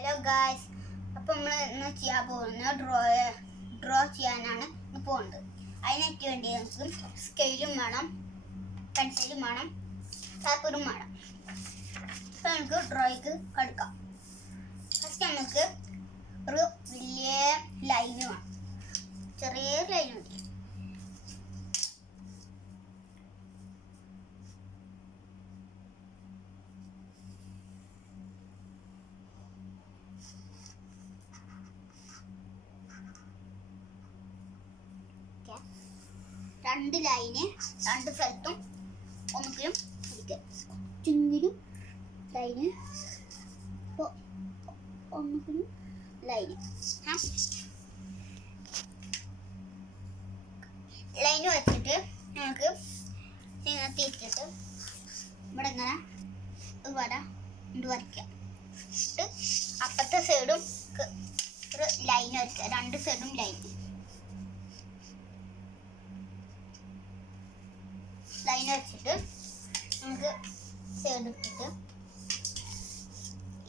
Hello guys, അപ്പോൾ നമ്മൾ ഇന്ന് ചെയ്യാൻ പോകുന്നത് ഡ്രോ ചെയ്യാനാണ് ഇന്ന് പോകുന്നത്. അതിനൊക്കെ വേണ്ടി നമുക്ക് സ്കെയിലും വേണം, പെൻസിലും വേണം, പേപ്പറും വേണം. അപ്പോൾ നമുക്ക് ഡ്രോയ്ക്ക് കടുക്കാം. ഫസ്റ്റ് നമുക്ക് ഒരു വലിയ ലൈന് വേണം, ചെറിയ ലൈൻ മതി. രണ്ട് ലൈന് രണ്ട് സ്ഥലത്തും ഒന്നിലും ചുന്നിലും ലൈന് ഒന്നിലും ലൈന് ലൈന് വെച്ചിട്ട് നമുക്ക് ഇങ്ങനെ തിരിച്ചിട്ട് ഇവിടെ ഇങ്ങനെ വരയ്ക്കാം. അപ്പുറത്തെ സൈഡും ഒരു ലൈൻ വരയ്ക്കുക, രണ്ട് സൈഡും ലൈൻ വെച്ചിട്ട് നമുക്ക് സൈഡ് ഇട്ടിട്ട്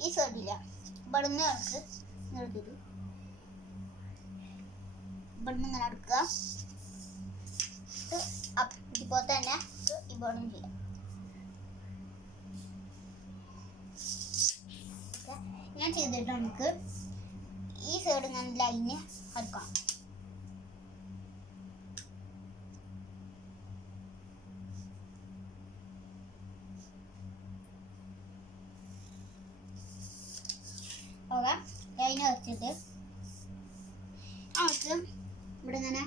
ഈ സൈഡില്ല ഇവിടുന്ന് നമുക്ക് നിർത്തിട്ട് ഇവിടുന്ന് ഇങ്ങനെ എടുക്കുക. ഇതുപോലെ തന്നെ ഇവിടും ചെയ്യാം. ഇങ്ങനെ ചെയ്തിട്ട് നമുക്ക് ഈ സൈഡ് ഇങ്ങനെ ലൈന് എടുക്കാം. ലൈന് വെച്ചിട്ട് നമുക്ക് ഇവിടെ ഇങ്ങനെ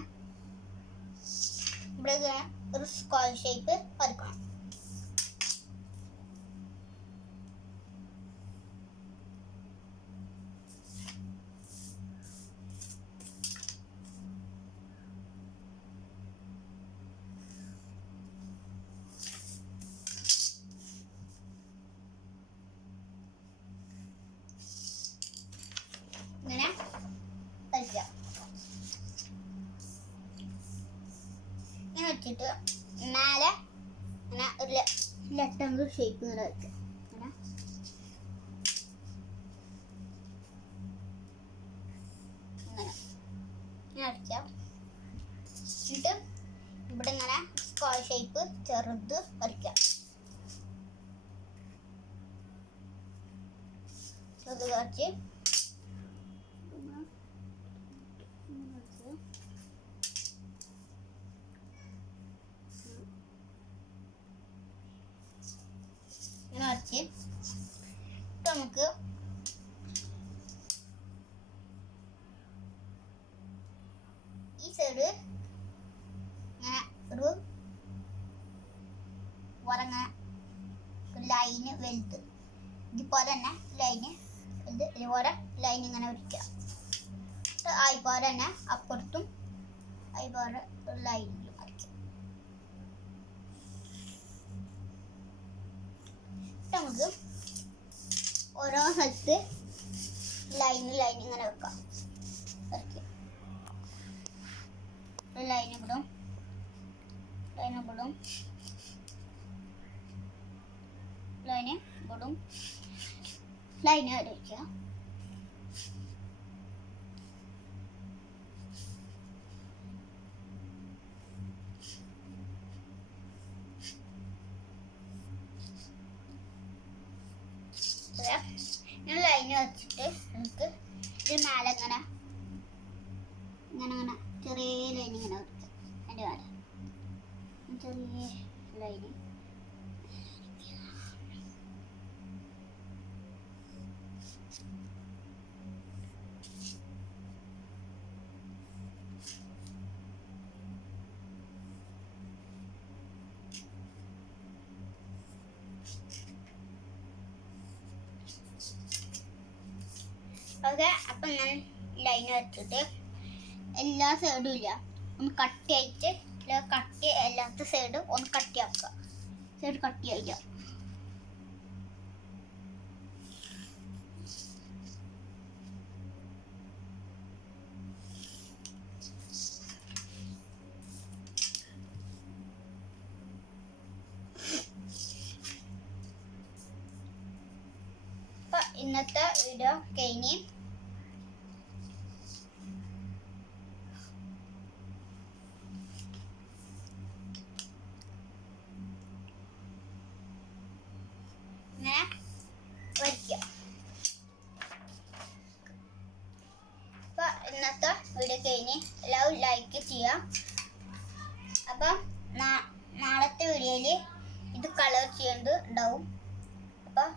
ഒരു സ്ക്വയർ ഷേപ്പ് വരക്കണം. ഇങ്ങനെ വരയ്ക്കുക. ഇങ്ങനെ വെച്ചിട്ട് മേലെ ഇങ്ങനെ ഒരു റെക്ടാങ്കിൾ ഷേപ്പ് ഇങ്ങനെ വരയ്ക്കുക. ഇങ്ങനെ വരയ്ക്കുക. എന്നിട്ട് ഇവിടെ ഇങ്ങനെ സ്ക്വയർ ഷേപ്പ് ചെറുത് വരയ്ക്കുക. ചെറുത് വരച്ച് നമുക്ക് ഈ സൈഡ് ഇങ്ങനെ ഒരു ലൈന് വലുത് ഇതുപോലെ തന്നെ ലൈന് വലുത് ഇതുപോലെ ലൈൻ ഇങ്ങനെ വരയ്ക്കുക. അതുപോലെ തന്നെ അപ്പുറത്തും അതുപോലെ ഒരു ലൈനിൽ വരയ്ക്കുക. നമുക്ക് ഓരോ സ്ഥലത്ത് ലൈൻ ഇങ്ങനെ വെക്കാം. ലൈന് ഇവിടും ലൈന് വരയ്ക്കുക. ലൈന് വെച്ചിട്ട് നമുക്ക് ഇത് മേലെ ഇങ്ങനെ ചെറിയ ലൈൻ ഇങ്ങനെ വരയ്ക്കാം. അതിൻ്റെ മേലെ ചെറിയ ലൈന് ഓക്കെ. അപ്പം ഞാൻ ലൈൻ വെച്ചിട്ട് എല്ലാ സൈഡും ഇല്ല ഒന്ന് കട്ടിയായിട്ട് എല്ലാത്ത സൈഡും ഒന്ന് കട്ടിയാക്കുക. സൈഡ് കട്ടിയായില്ല. ഇന്ന ഇന്നത്തെ വീഡിയോ കഴിഞ്ഞ് ഇങ്ങനെ വരയ്ക്കുക. അപ്പൊ ഇന്നത്തെ വീഡിയോ കഴിഞ്ഞ് എല്ലാവരും ലൈക്ക് ചെയ്യുക. അപ്പം നാളത്തെ വീഡിയോയിൽ ഇത് കളർ ചെയ്യേണ്ടത് ഉണ്ടാവും. അപ്പം